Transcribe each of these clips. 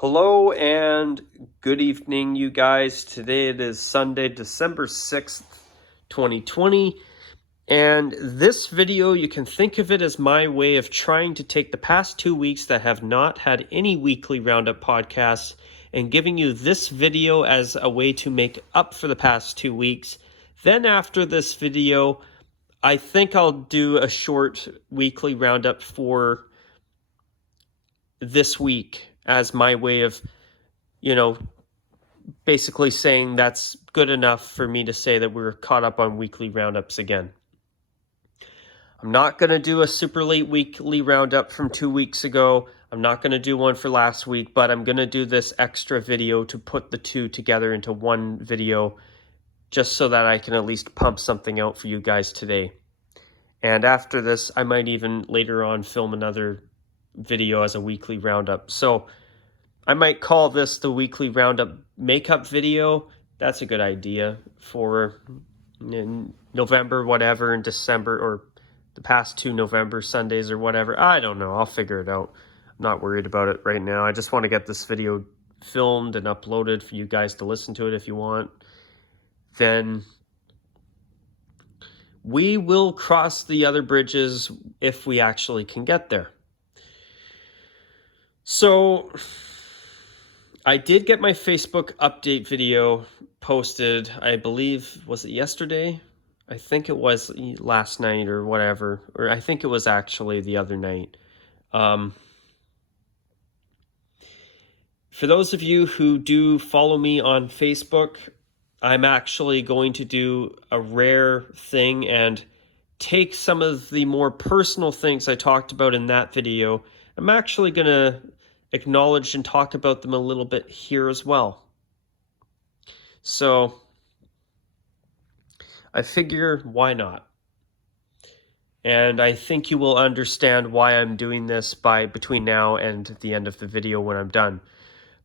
Hello and good evening, you guys. Today it is Sunday, December 6th, 2020. And this video, you can think of it as my way of trying to take the past 2 weeks that have not had any weekly roundup podcasts and giving you this video as a way to make up for the past 2 weeks. Then after this video, I think I'll do a short weekly roundup for this week as my way of basically saying that's good enough for me to say that we're caught up on weekly roundups again. I'm not going to do a super late weekly roundup from 2 weeks ago. I'm not going to do one for last week, but I'm going to do this extra video to put the two together into one video just so that I can at least pump something out for you guys today. And after this, I might even later on film another video as a weekly roundup. So I might call this the weekly roundup makeup video. That's a good idea for November, whatever, in December, or the past 2 November Sundays or whatever. I don't know. I'll figure it out. I'm not worried about it right now. I just want to get this video filmed and uploaded for you guys to listen to it if you want. Then we will cross the other bridges if we actually can get there. So I did get my Facebook update video posted, I believe, was it yesterday? I think it was last night or whatever, or I think it was actually the other night. For those of you who do follow me on Facebook, I'm actually going to do a rare thing and take some of the more personal things I talked about in that video. I'm actually going to acknowledge and talk about them a little bit here as well. So I figure, why not? And I think you will understand why I'm doing this between now and the end of the video when I'm done.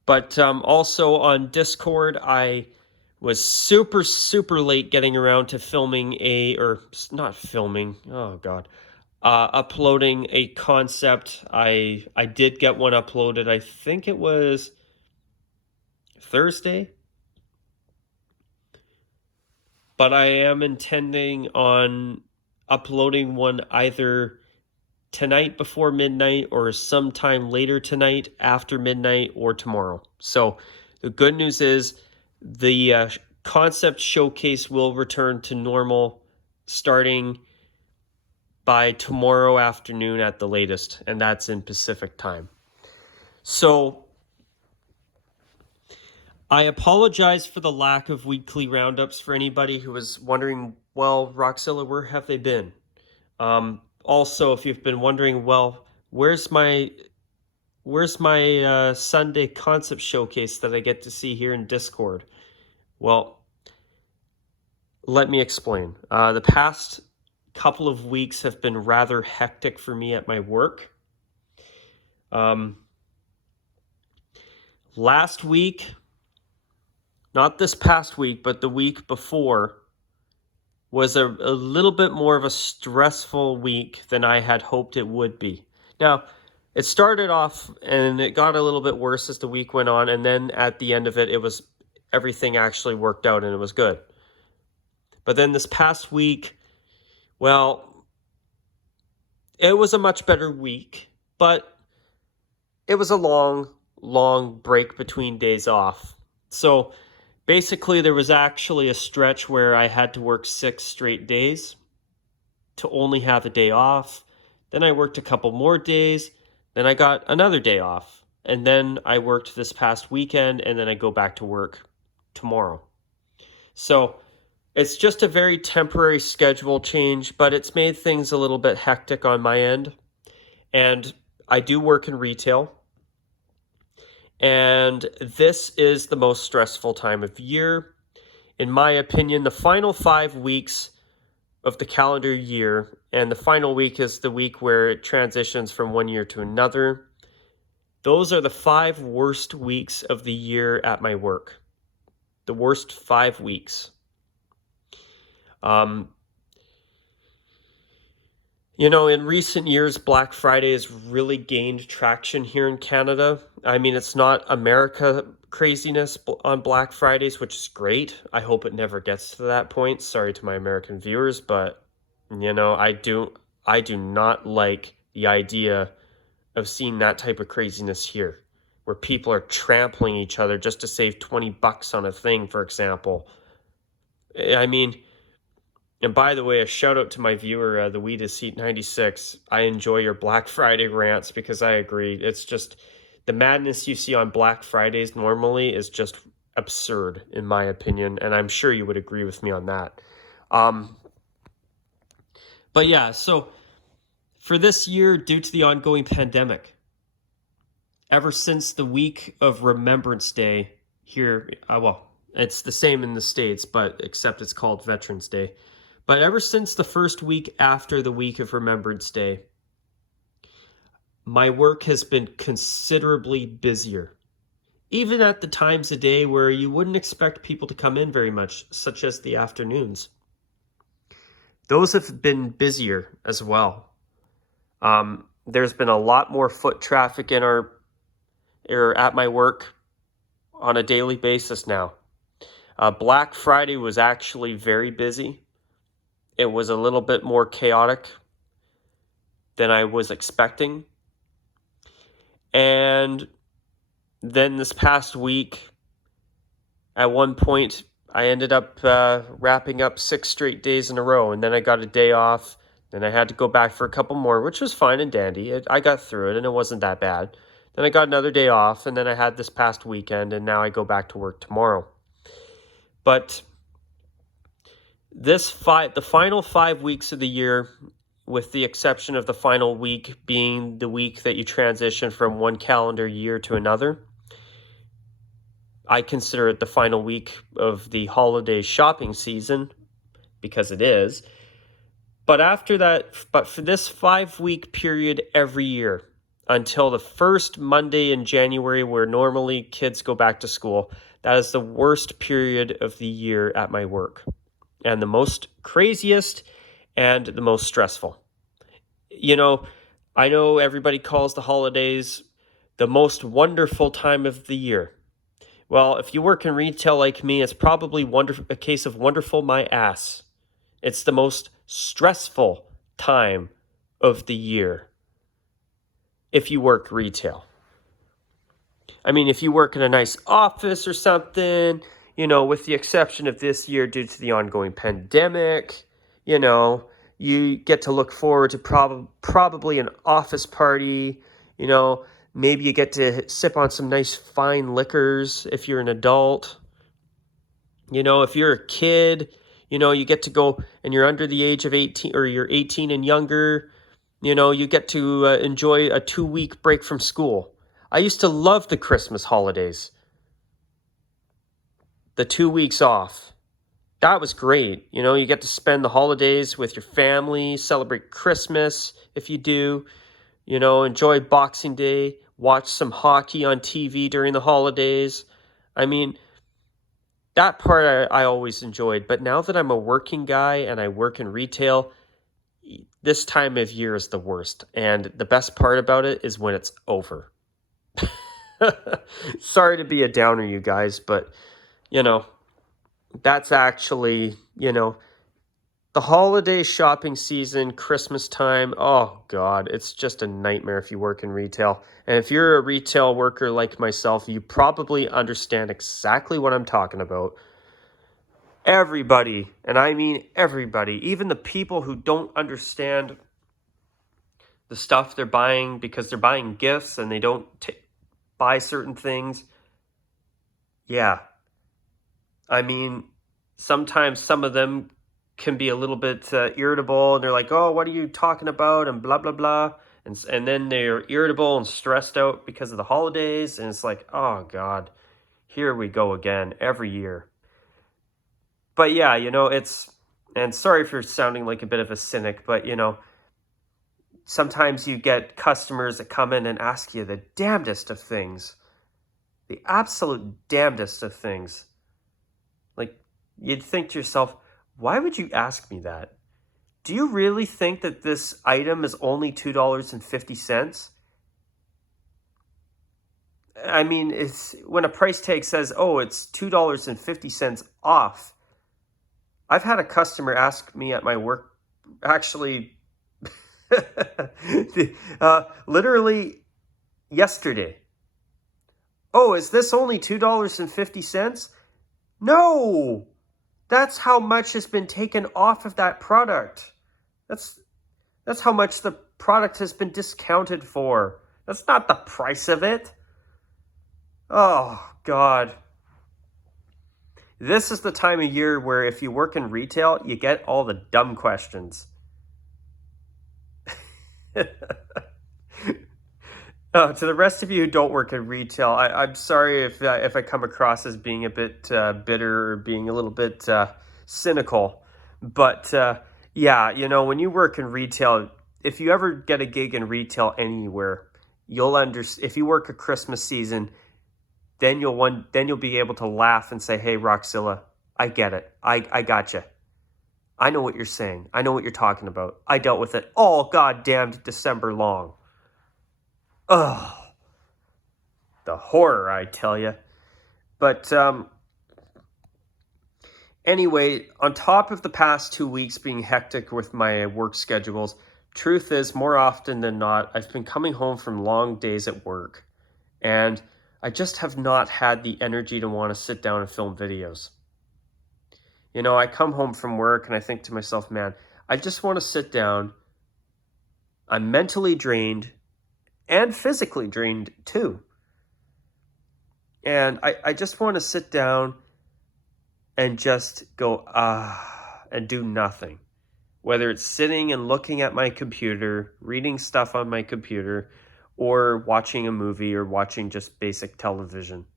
But also on Discord, I was super late getting around to filming uploading a concept. I did get one uploaded. I think it was Thursday. But I am intending on uploading one either tonight before midnight or sometime later tonight after midnight or tomorrow. So the good news is the concept showcase will return to normal starting by tomorrow afternoon at the latest, and that's in Pacific time. So I apologize for the lack of weekly roundups for anybody who was wondering, well, Rockzilla, where have they been? Also, if you've been wondering, well, where's my Sunday concept showcase that I get to see here in Discord? Well, let me explain. The past couple of weeks have been rather hectic for me at my work. Last week, not this past week, but the week before, was a little bit more of a stressful week than I had hoped it would be. Now, it started off and it got a little bit worse as the week went on, and then at the end of it, everything actually worked out and it was good. But then this past week, well, it was a much better week, but it was a long break between days off. So basically, there was actually a stretch where I had to work 6 straight days to only have a day off. Then I worked a couple more days. Then I got another day off. And then I worked this past weekend, and then I go back to work tomorrow. So it's just a very temporary schedule change, but it's made things a little bit hectic on my end. And I do work in retail. And this is the most stressful time of year. In my opinion, the final 5 weeks of the calendar year, and the final week is the week where it transitions from one year to another. Those are the 5 worst weeks of the year at my work. The worst 5 weeks. You know, in recent years, Black Friday has really gained traction here in Canada. I mean, it's not America craziness on Black Fridays, which is great. I hope it never gets to that point. Sorry to my American viewers, but I do not like the idea of seeing that type of craziness here, where people are trampling each other just to save $20 on a thing, for example. I mean, and by the way, a shout out to my viewer, the Weed is Seat 96. I enjoy your Black Friday rants because I agree. It's just the madness you see on Black Fridays normally is just absurd, in my opinion. And I'm sure you would agree with me on that. Um, but yeah, so for this year, due to the ongoing pandemic, ever since the week of Remembrance Day here, well, it's the same in the States, but except it's called Veterans Day. But ever since the first week after the week of Remembrance Day, my work has been considerably busier. Even at the times of day where you wouldn't expect people to come in very much, such as the afternoons. Those have been busier as well. There's been a lot more foot traffic in or at my work on a daily basis now. Black Friday was actually very busy. It was a little bit more chaotic than I was expecting. And then this past week, at one point, I ended up wrapping up 6 straight days in a row, and then I got a day off. Then I had to go back for a couple more, which was fine and dandy. I got through it, and it wasn't that bad. Then I got another day off, and then I had this past weekend, and now I go back to work tomorrow. But the final 5 weeks of the year, with the exception of the final week being the week that you transition from one calendar year to another, I consider it the final week of the holiday shopping season because it is. But after that, but for this 5 week period every year until the first Monday in January, where normally kids go back to school, that is the worst period of the year at my work and the most craziest and the most stressful. You know, I know everybody calls the holidays the most wonderful time of the year. Well, if you work in retail like me, it's probably a case of wonderful my ass. It's the most stressful time of the year if you work retail. I mean, if you work in a nice office or something, with the exception of this year due to the ongoing pandemic, you get to look forward to probably an office party, maybe you get to sip on some nice fine liquors if you're an adult. If you're a kid, you get to go and you're under the age of 18 or you're 18 and younger, you get to enjoy a 2-week break from school. I used to love the Christmas holidays. The 2 weeks off. That was great. You get to spend the holidays with your family, celebrate Christmas if you do, enjoy Boxing Day, watch some hockey on TV during the holidays. I mean, that part I always enjoyed. But now that I'm a working guy and I work in retail, this time of year is the worst. And the best part about it is when it's over. Sorry to be a downer, you guys, but, that's actually, the holiday shopping season, Christmas time, oh God, it's just a nightmare if you work in retail. And if you're a retail worker like myself, you probably understand exactly what I'm talking about. Everybody, and I mean everybody, even the people who don't understand the stuff they're buying because they're buying gifts and they don't buy certain things. Yeah, I mean, sometimes some of them can be a little bit irritable and they're like, oh, what are you talking about? And blah, blah, blah. And then they're irritable and stressed out because of the holidays. And it's like, oh, God, here we go again every year. But yeah, and sorry for sounding like a bit of a cynic, but, sometimes you get customers that come in and ask you the damnedest of things, the absolute damnedest of things. Like, you'd think to yourself, why would you ask me that? Do you really think that this item is only $2.50? I mean, it's when a price tag says, "Oh, it's $2.50 off." I've had a customer ask me at my work, actually, literally yesterday, "Oh, is this only $2.50?" No, that's how much has been taken off of that product. That's that's how much the product has been discounted for. That's not the price of it. Oh, God. This is the time of year where if you work in retail, you get all the dumb questions. To the rest of you who don't work in retail, I'm sorry if I come across as being a bit bitter or being a little bit cynical. But yeah, when you work in retail, if you ever get a gig in retail anywhere, you'll understand. If you work a Christmas season, then you'll be able to laugh and say, "Hey, Rockzilla, I get it. I got you. I know what you're saying. I know what you're talking about. I dealt with it all goddamned December long." Ugh, the horror, I tell you. But anyway, on top of the past 2 weeks being hectic with my work schedules, truth is, more often than not, I've been coming home from long days at work, and I just have not had the energy to want to sit down and film videos. I come home from work and I think to myself, man, I just want to sit down. I'm mentally drained and physically drained too. And I just want to sit down and just go, and do nothing. Whether it's sitting and looking at my computer, reading stuff on my computer, or watching a movie or watching just basic television.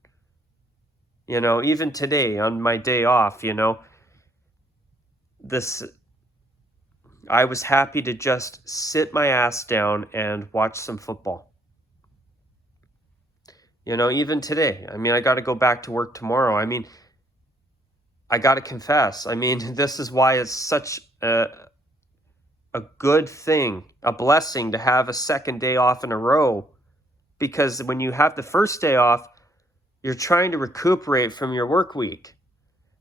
Even today on my day off, this I was happy to just sit my ass down and watch some football. Even today. I mean, I got to go back to work tomorrow. I mean, I got to confess. I mean, this is why it's such a good thing, a blessing to have a second day off in a row. Because when you have the first day off, you're trying to recuperate from your work week.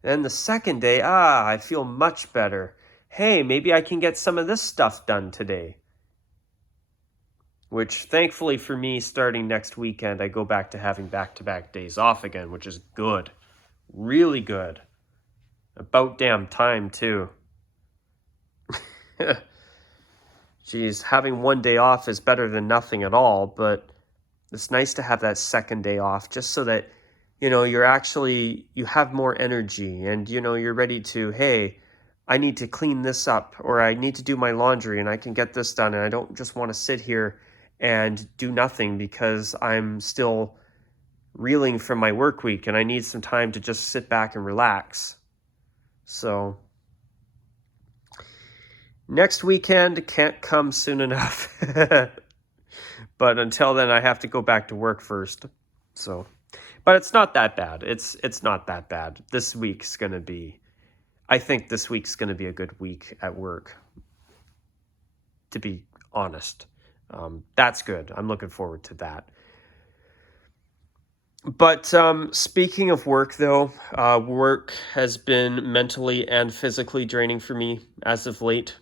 Then the second day, I feel much better. Hey, maybe I can get some of this stuff done today. Which, thankfully for me, starting next weekend, I go back to having back-to-back days off again, which is good. Really good. About damn time, too. Geez, having one day off is better than nothing at all, but it's nice to have that second day off just so that, you have more energy and, you're ready to, hey, I need to clean this up or I need to do my laundry and I can get this done and I don't just want to sit here and do nothing because I'm still reeling from my work week and I need some time to just sit back and relax. So next weekend can't come soon enough. But until then, I have to go back to work first. So, but it's not that bad. It's not that bad. I think this week's going to be a good week at work, to be honest. That's good. I'm looking forward to that. But speaking of work, though, work has been mentally and physically draining for me as of late.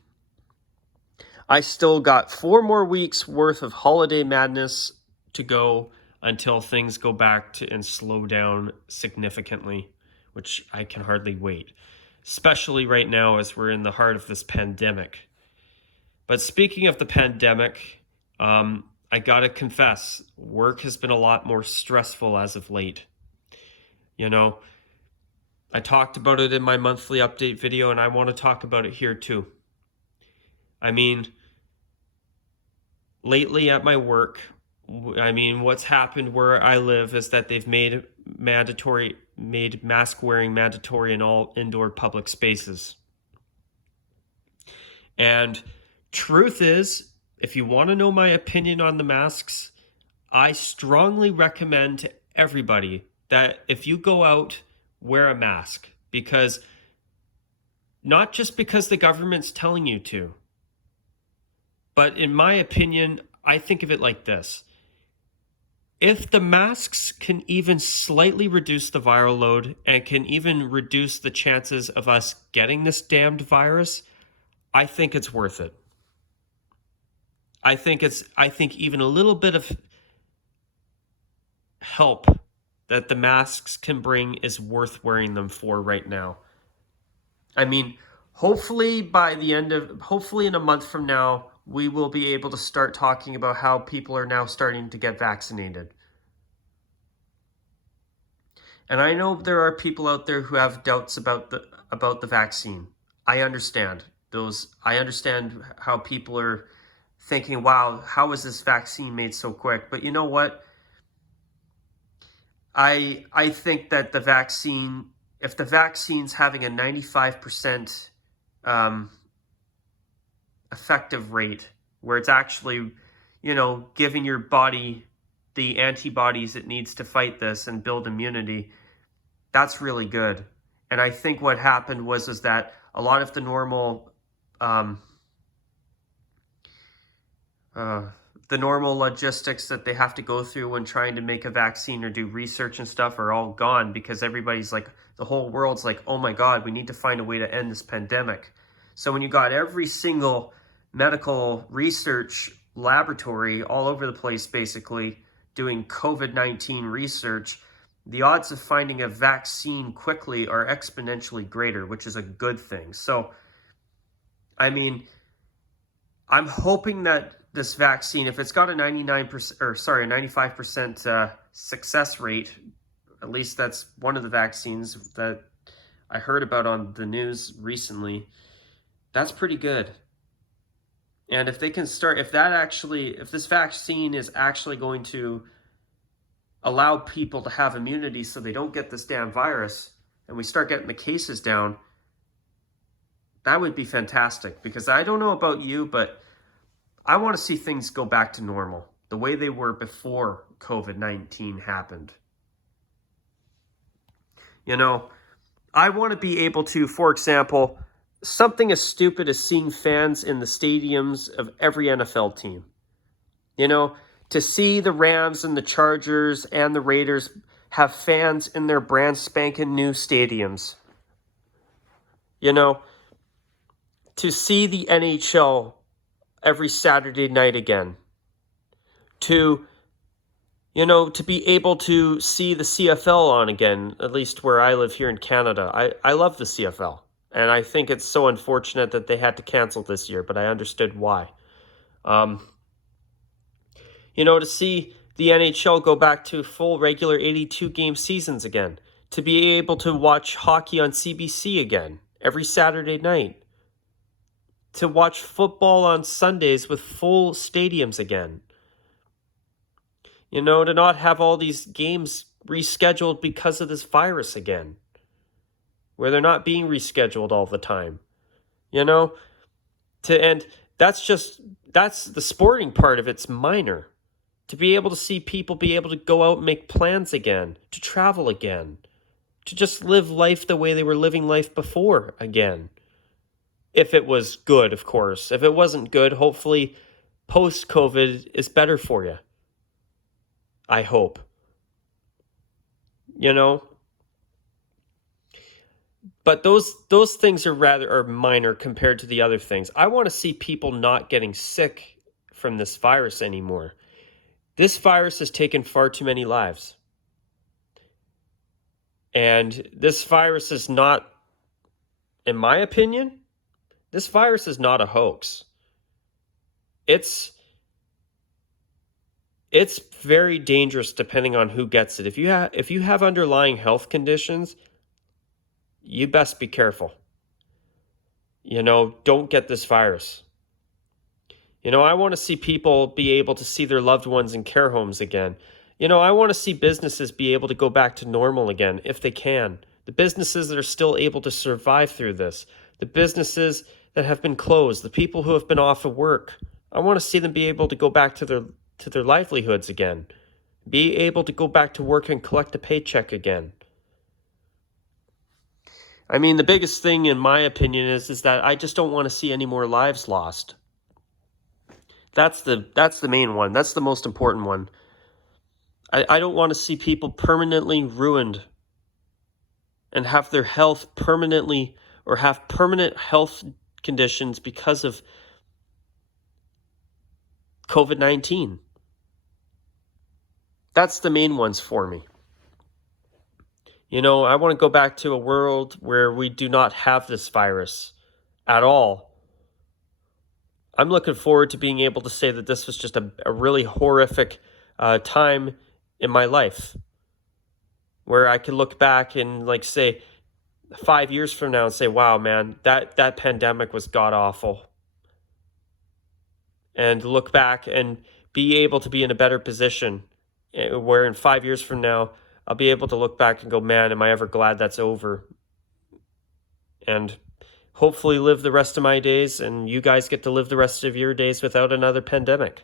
I still got 4 more weeks worth of holiday madness to go until things go back to and slow down significantly, which I can hardly wait, especially right now as we're in the heart of this pandemic. But speaking of the pandemic, I gotta confess, work has been a lot more stressful as of late. I talked about it in my monthly update video, and I want to talk about it here too. I mean, lately at my work, what's happened where I live is that they've made mask wearing mandatory in all indoor public spaces. And truth is, if you want to know my opinion on the masks, I strongly recommend to everybody that if you go out, wear a mask, because Not just because the government's telling you to, but in my opinion, I think of it like this. If the masks can even slightly reduce the viral load and can even reduce the chances of us getting this damned virus, I think it's worth it. I think even a little bit of help that the masks can bring is worth wearing them for right now. I mean, hopefully in a month from now, we will be able to start talking about how people are now starting to get vaccinated. And I know there are people out there who have doubts about the vaccine. I understand those. I understand how people are thinking, wow, how was this vaccine made so quick? But you know what? I think that the vaccine, if the vaccine's having a 95% effective rate, where it's actually, giving your body the antibodies it needs to fight this and build immunity, that's really good. And I think what happened was that a lot of the normal logistics that they have to go through when trying to make a vaccine or do research and stuff are all gone, because everybody's like, the whole world's like, oh my God, we need to find a way to end this pandemic. So when you got every single medical research laboratory all over the place basically doing COVID-19 research, the odds of finding a vaccine quickly are exponentially greater, which is a good thing. So, I mean, I'm hoping that this vaccine, if it's got a 95% success rate, at least that's one of the vaccines that I heard about on the news recently, that's pretty good. And if they can start, if this vaccine is actually going to allow people to have immunity so they don't get this damn virus, and we start getting the cases down, that would be fantastic. Because I don't know about you, but I want to see things go back to normal, the way they were before COVID-19 happened. I want to be able to, for example, something as stupid as seeing fans in the stadiums of every NFL team. To see the Rams and the Chargers and the Raiders have fans in their brand spanking new stadiums. To see the NHL every Saturday night again. To be able to see the CFL on again, at least where I live here in Canada. I love the CFL. And I think it's so unfortunate that they had to cancel this year, but I understood why. To see the NHL go back to full regular 82-game seasons again. To be able to watch hockey on CBC again every Saturday night. To watch football on Sundays with full stadiums again. To not have all these games rescheduled because of this virus again. Where they're not being rescheduled all the time. And that's the sporting part of it's minor. To be able to see people be able to go out and make plans again, to travel again, to just live life the way they were living life before again. If it was good, of course. If it wasn't good, hopefully post-COVID is better for you. I hope. But those things are minor compared to the other things. I want to see people not getting sick from this virus anymore. This virus has taken far too many lives. And this virus is not, in my opinion, this virus is not a hoax. It's very dangerous depending on who gets it. If you have underlying health conditions, you best be careful. Don't get this virus. I want to see people be able to see their loved ones in care homes again. I want to see businesses be able to go back to normal again if they can. The businesses that are still able to survive through this. The businesses that have been closed. The people who have been off of work. I want to see them be able to go back to their livelihoods again. Be able to go back to work and collect a paycheck again. I mean, the biggest thing in my opinion is that I just don't want to see any more lives lost. That's the main one. That's the most important one. I don't want to see people permanently ruined and have their health permanently, or have permanent health conditions because of COVID-19. That's the main ones for me. You know, I want to go back to a world where we do not have this virus at all. I'm looking forward to being able to say that this was just a really horrific time in my life, where I can look back and like say 5 years from now and say, wow, man, that pandemic was god awful. And look back and be able to be in a better position where in 5 years from now, I'll be able to look back and go, man, am I ever glad that's over? And hopefully live the rest of my days, and you guys get to live the rest of your days without another pandemic.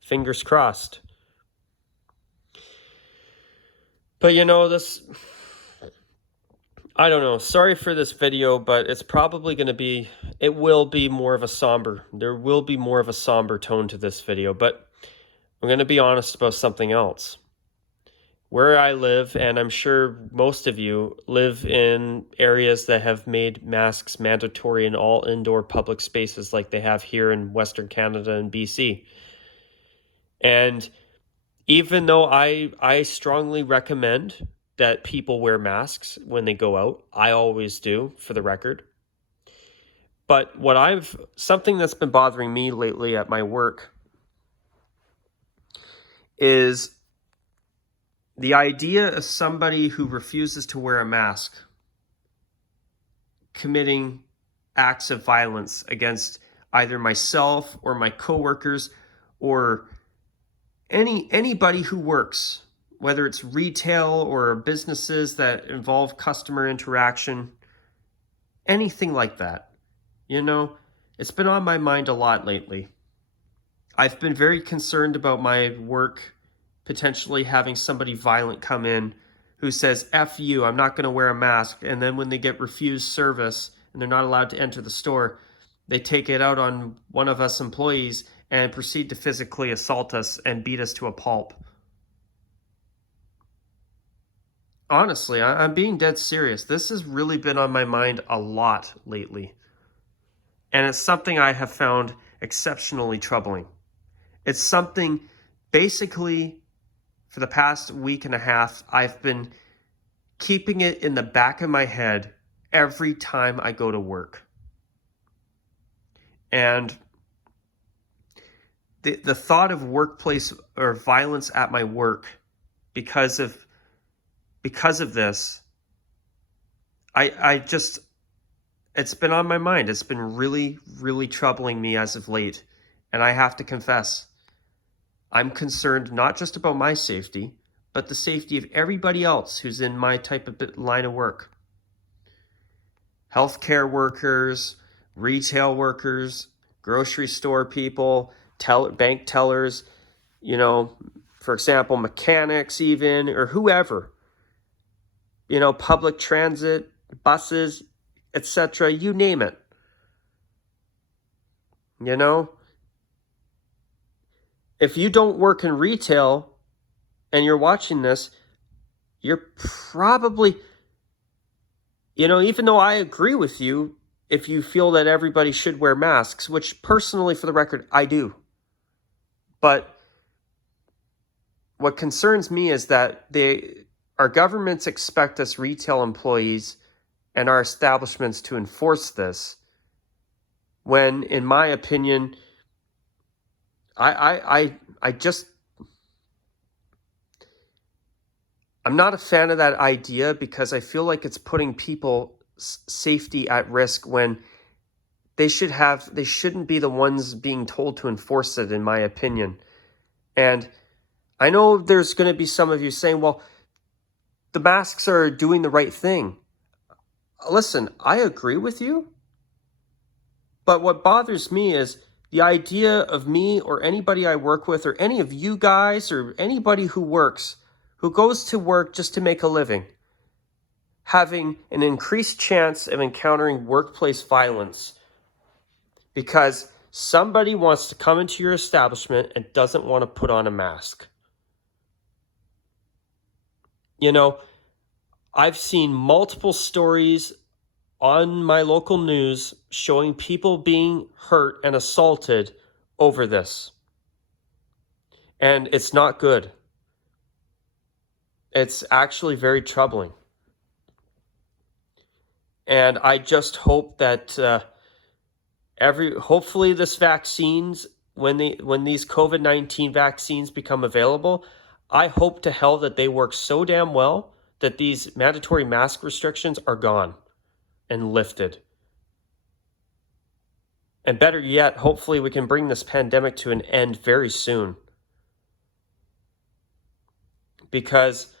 Fingers crossed. But you know, I don't know. Sorry for this video, but it's probably going to be, it will be more of a somber. There will be more of a somber tone to this video, but I'm going to be honest about something else. Where I live, and I'm sure most of you live in areas that have made masks mandatory in all indoor public spaces like they have here in Western Canada and BC. And even though I strongly recommend that people wear masks when they go out, I always do, for the record. But something that's been bothering me lately at my work is the idea of somebody who refuses to wear a mask committing acts of violence against either myself or my coworkers or anybody who works, whether it's retail or businesses that involve customer interaction, anything like that. You know, it's been on my mind a lot lately. I've been very concerned about my work potentially having somebody violent come in who says, F you, I'm not going to wear a mask. And then when they get refused service and they're not allowed to enter the store, they take it out on one of us employees and proceed to physically assault us and beat us to a pulp. Honestly, I'm being dead serious. This has really been on my mind a lot lately. And it's something I have found exceptionally troubling. It's something, basically, for the past week and a half, I've been keeping it in the back of my head every time I go to work. And the thought of workplace or violence at my work because of this, I just, it's been on my mind. It's been really, really troubling me as of late. And I have to confess, I'm concerned not just about my safety, but the safety of everybody else who's in my type of line of work. Healthcare workers, retail workers, grocery store people, bank tellers, you know, for example, mechanics even, or whoever. You know, public transit, buses, etc., you name it. You know? If you don't work in retail and you're watching this, you're probably, you know, even though I agree with you, if you feel that everybody should wear masks, which personally, for the record, I do. But what concerns me is that our governments expect us retail employees and our establishments to enforce this, when, in my opinion, I'm not a fan of that idea, because I feel like it's putting people's safety at risk when they shouldn't be the ones being told to enforce it, in my opinion. And I know there's going to be some of you saying, well, the masks are doing the right thing. Listen, I agree with you. But what bothers me is the idea of me or anybody I work with, or any of you guys, or anybody who goes to work just to make a living, having an increased chance of encountering workplace violence because somebody wants to come into your establishment and doesn't want to put on a mask. You know, I've seen multiple stories on my local news showing people being hurt and assaulted over this. And it's not good. It's actually very troubling. And I just hope that hopefully this vaccines, when these COVID-19 vaccines become available, I hope to hell that they work so damn well that these mandatory mask restrictions are gone and lifted. And better yet, hopefully we can bring this pandemic to an end very soon. Because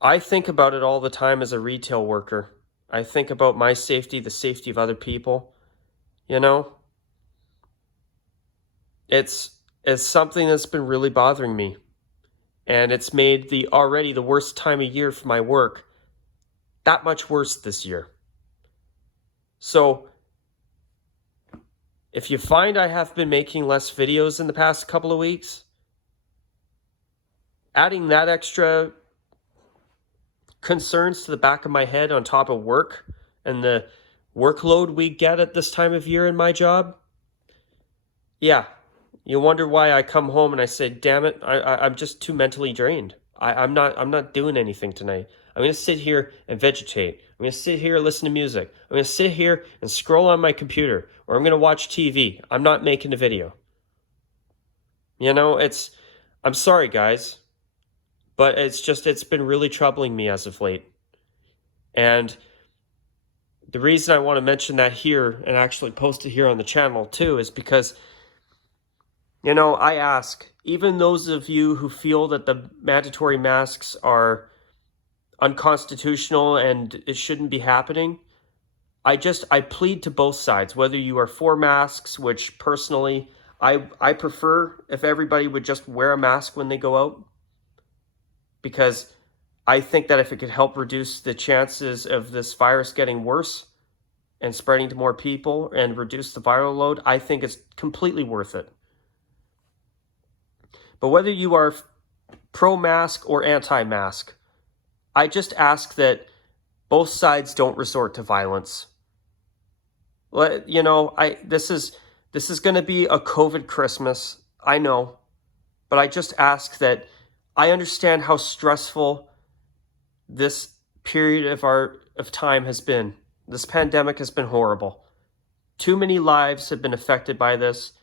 I think about it all the time as a retail worker. I think about my safety, the safety of other people. You know, it's something that's been really bothering me. And it's made the already the worst time of year for my work that much worse this year. So if you find I have been making less videos in the past couple of weeks, adding that extra concerns to the back of my head on top of work and the workload we get at this time of year in my job, yeah, you wonder why I come home and I say, damn it, I'm just too mentally drained. I'm not doing anything tonight. I'm going to sit here and vegetate. I'm going to sit here and listen to music. I'm going to sit here and scroll on my computer, or I'm going to watch TV. I'm not making a video. You know, I'm sorry, guys, but it's been really troubling me as of late. And the reason I want to mention that here and actually post it here on the channel too is because, you know, I ask, even those of you who feel that the mandatory masks are unconstitutional and it shouldn't be happening, I plead to both sides, whether you are for masks, which personally I prefer if everybody would just wear a mask when they go out, because I think that if it could help reduce the chances of this virus getting worse and spreading to more people and reduce the viral load, I think it's completely worth it. But whether you are pro-mask or anti-mask, I just ask that both sides don't resort to violence. You know, this is going to be a COVID Christmas, I know, but I just ask that I understand how stressful this period of time has been. This pandemic has been horrible. Too many lives have been affected by this,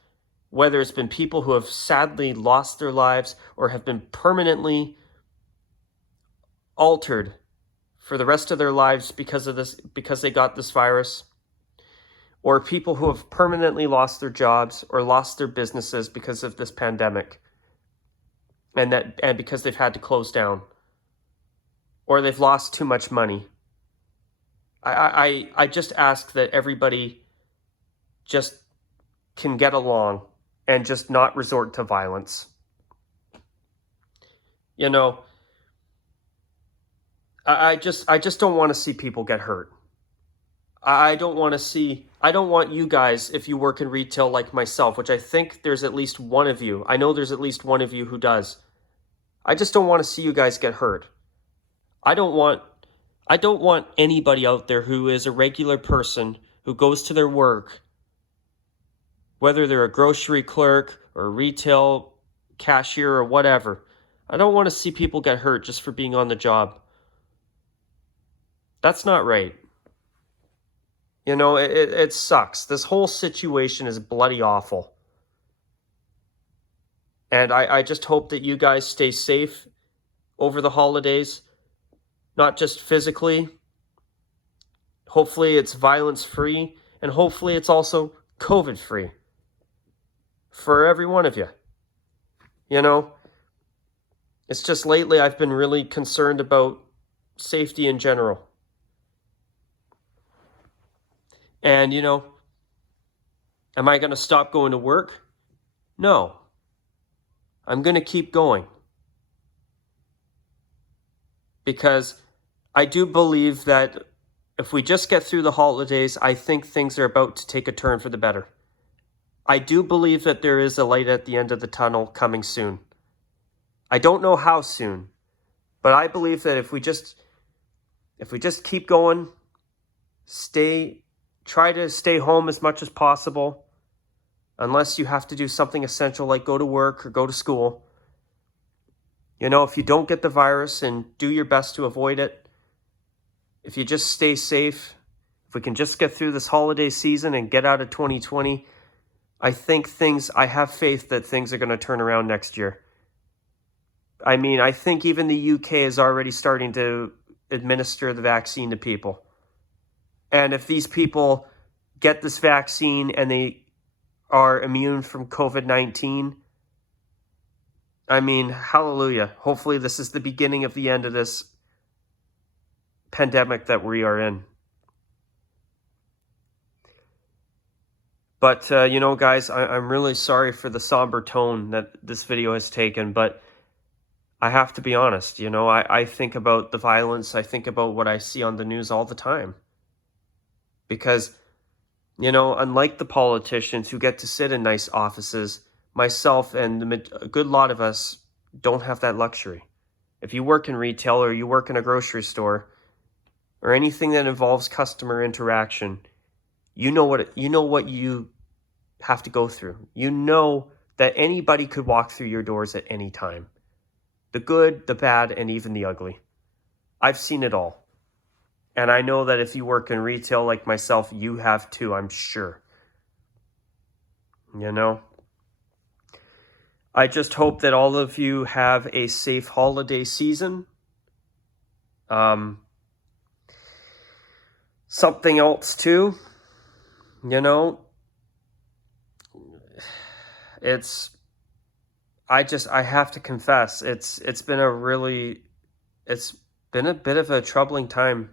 whether it's been people who have sadly lost their lives or have been permanently altered for the rest of their lives because of this, because they got this virus, or people who have permanently lost their jobs or lost their businesses because of this pandemic, and because they've had to close down, or they've lost too much money. I just ask that everybody just can get along and just not resort to violence. You know, I just don't want to see people get hurt. I don't want you guys, if you work in retail like myself, which I think there's at least one of you. I know there's at least one of you who does. I just don't want to see you guys get hurt. I don't want anybody out there who is a regular person who goes to their work, whether they're a grocery clerk or a retail cashier or whatever. I don't want to see people get hurt just for being on the job. That's not right. You know, it sucks. This whole situation is bloody awful. And I just hope that you guys stay safe over the holidays, not just physically. Hopefully it's violence-free, and hopefully it's also COVID-free for every one of you. You know, it's just lately I've been really concerned about safety in general. And, you know, am I going to stop going to work? No. I'm going to keep going. Because I do believe that if we just get through the holidays, I think things are about to take a turn for the better. I do believe that there is a light at the end of the tunnel coming soon. I don't know how soon, but I believe that if we just keep going, try to stay home as much as possible, unless you have to do something essential like go to work or go to school. If you don't get the virus, and do your best to avoid it, if you just stay safe, if we can just get through this holiday season and get out of 2020, I have faith that things are going to turn around next year. I mean, I think even the UK is already starting to administer the vaccine to people. And if these people get this vaccine and they are immune from COVID-19, I mean, hallelujah. Hopefully this is the beginning of the end of this pandemic that we are in. But, guys, I'm really sorry for the somber tone that this video has taken, but I have to be honest. I think about the violence. I think about what I see on the news all the time. Because, unlike the politicians who get to sit in nice offices, myself and a good lot of us don't have that luxury. If you work in retail or you work in a grocery store or anything that involves customer interaction, you know what you have to go through. You know that anybody could walk through your doors at any time. The good, the bad, and even the ugly. I've seen it all. And I know that if you work in retail like myself, you have too, I'm sure. I just hope that all of you have a safe holiday season. Something else too, I have to confess, it's been a bit of a troubling time.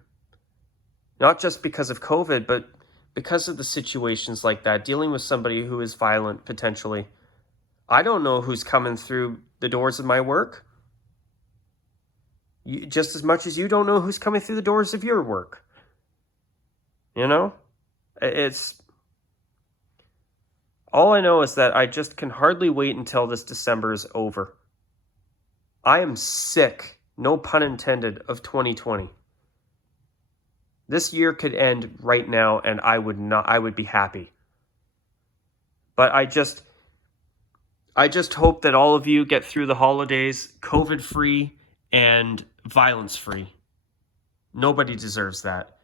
Not just because of COVID, but because of the situations like that, dealing with somebody who is violent potentially. I don't know who's coming through the doors of my work. Just as much as you don't know who's coming through the doors of your work. It's... All I know is that I just can hardly wait until this December is over. I am sick, no pun intended, of 2020. This year could end right now and I would be happy. But I just hope that all of you get through the holidays COVID-free and violence-free. Nobody deserves that.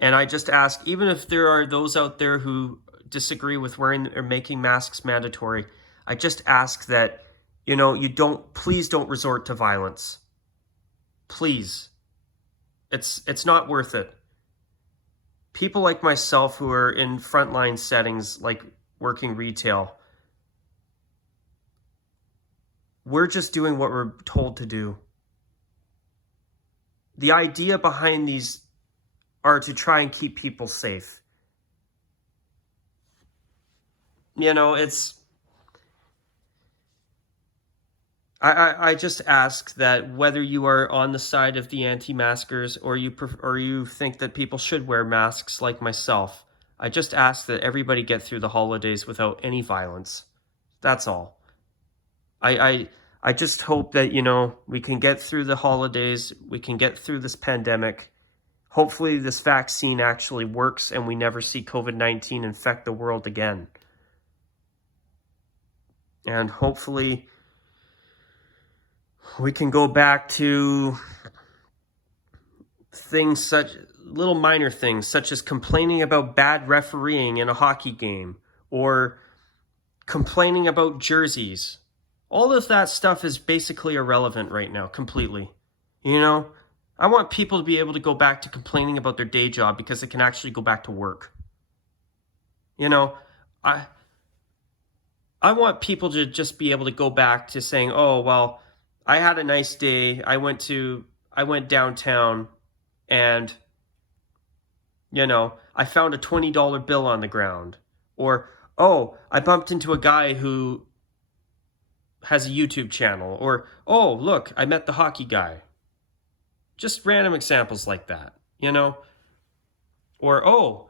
And I just ask, even if there are those out there who disagree with wearing or making masks mandatory, I just ask that, please don't resort to violence. Please. It's not worth it. People like myself who are in frontline settings, like working retail, we're just doing what we're told to do. The idea behind these are to try and keep people safe. I just ask that whether you are on the side of the anti-maskers or you think that people should wear masks like myself, I just ask that everybody get through the holidays without any violence. That's all. I just hope that, we can get through the holidays, we can get through this pandemic. Hopefully this vaccine actually works and we never see COVID-19 infect the world again. And hopefully we can go back to little minor things, such as complaining about bad refereeing in a hockey game or complaining about jerseys. All of that stuff is basically irrelevant right now, completely. I want people to be able to go back to complaining about their day job because they can actually go back to work. I want people to just be able to go back to saying, oh, well, I had a nice day. I went downtown and, I found a $20 bill on the ground. Or, oh, I bumped into a guy who has a YouTube channel. Or, oh, look, I met the hockey guy. Just random examples like that, you know? Or, oh,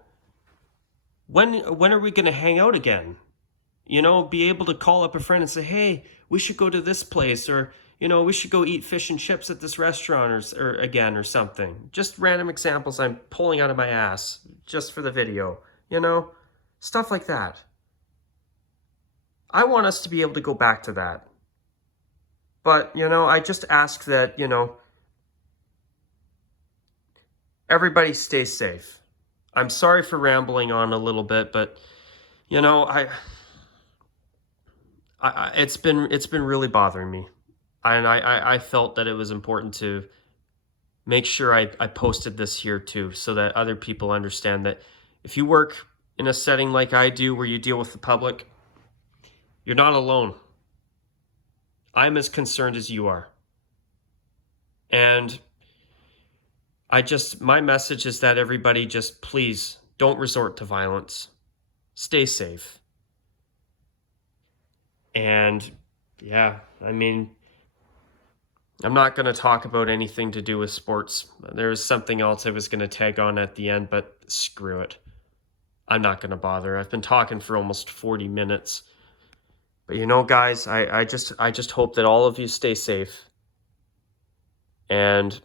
when are we going to hang out again? You know, be able to call up a friend and say, hey, we should go to this place, or, you know, we should go eat fish and chips at this restaurant or again or something. Just random examples I'm pulling out of my ass just for the video, you know, stuff like that. I want us to be able to go back to that. But, you know, I just ask that, you know, everybody stay safe. I'm sorry for rambling on a little bit, but, you know, it's been really bothering me. And I felt that it was important to make sure I posted this here too, so that other people understand that if you work in a setting like I do where you deal with the public, you're not alone. I'm as concerned as you are. And my message is that everybody just please don't resort to violence. Stay safe. And yeah, I mean, I'm not going to talk about anything to do with sports. There was something else I was going to tag on at the end, but screw it. I'm not going to bother. I've been talking for almost 40 minutes. But you know, guys, I just hope that all of you stay safe. And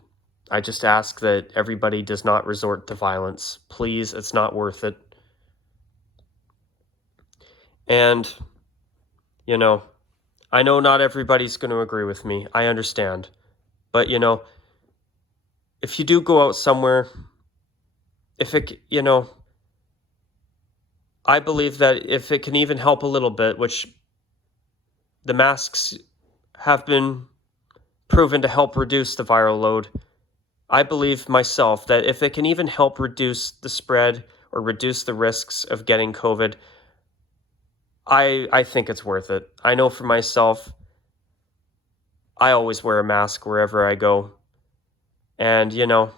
I just ask that everybody does not resort to violence. Please, it's not worth it. And, you know, I know not everybody's going to agree with me. I understand. But, you know, if you do go out somewhere, if it, you know, I believe that if it can even help a little bit, which the masks have been proven to help reduce the viral load, I believe myself that if it can even help reduce the spread or reduce the risks of getting COVID, I think it's worth it. I know for myself, I always wear a mask wherever I go. And, you know,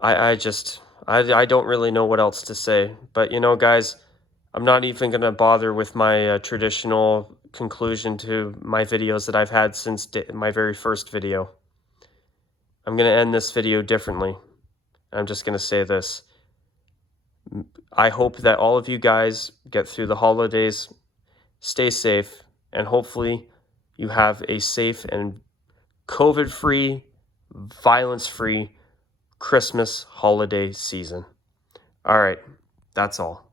I don't really know what else to say. But, you know, guys, I'm not even going to bother with my traditional conclusion to my videos that I've had since my very first video. I'm going to end this video differently. I'm just going to say this. I hope that all of you guys get through the holidays, stay safe, and hopefully you have a safe and COVID-free, violence-free Christmas holiday season. All right, that's all.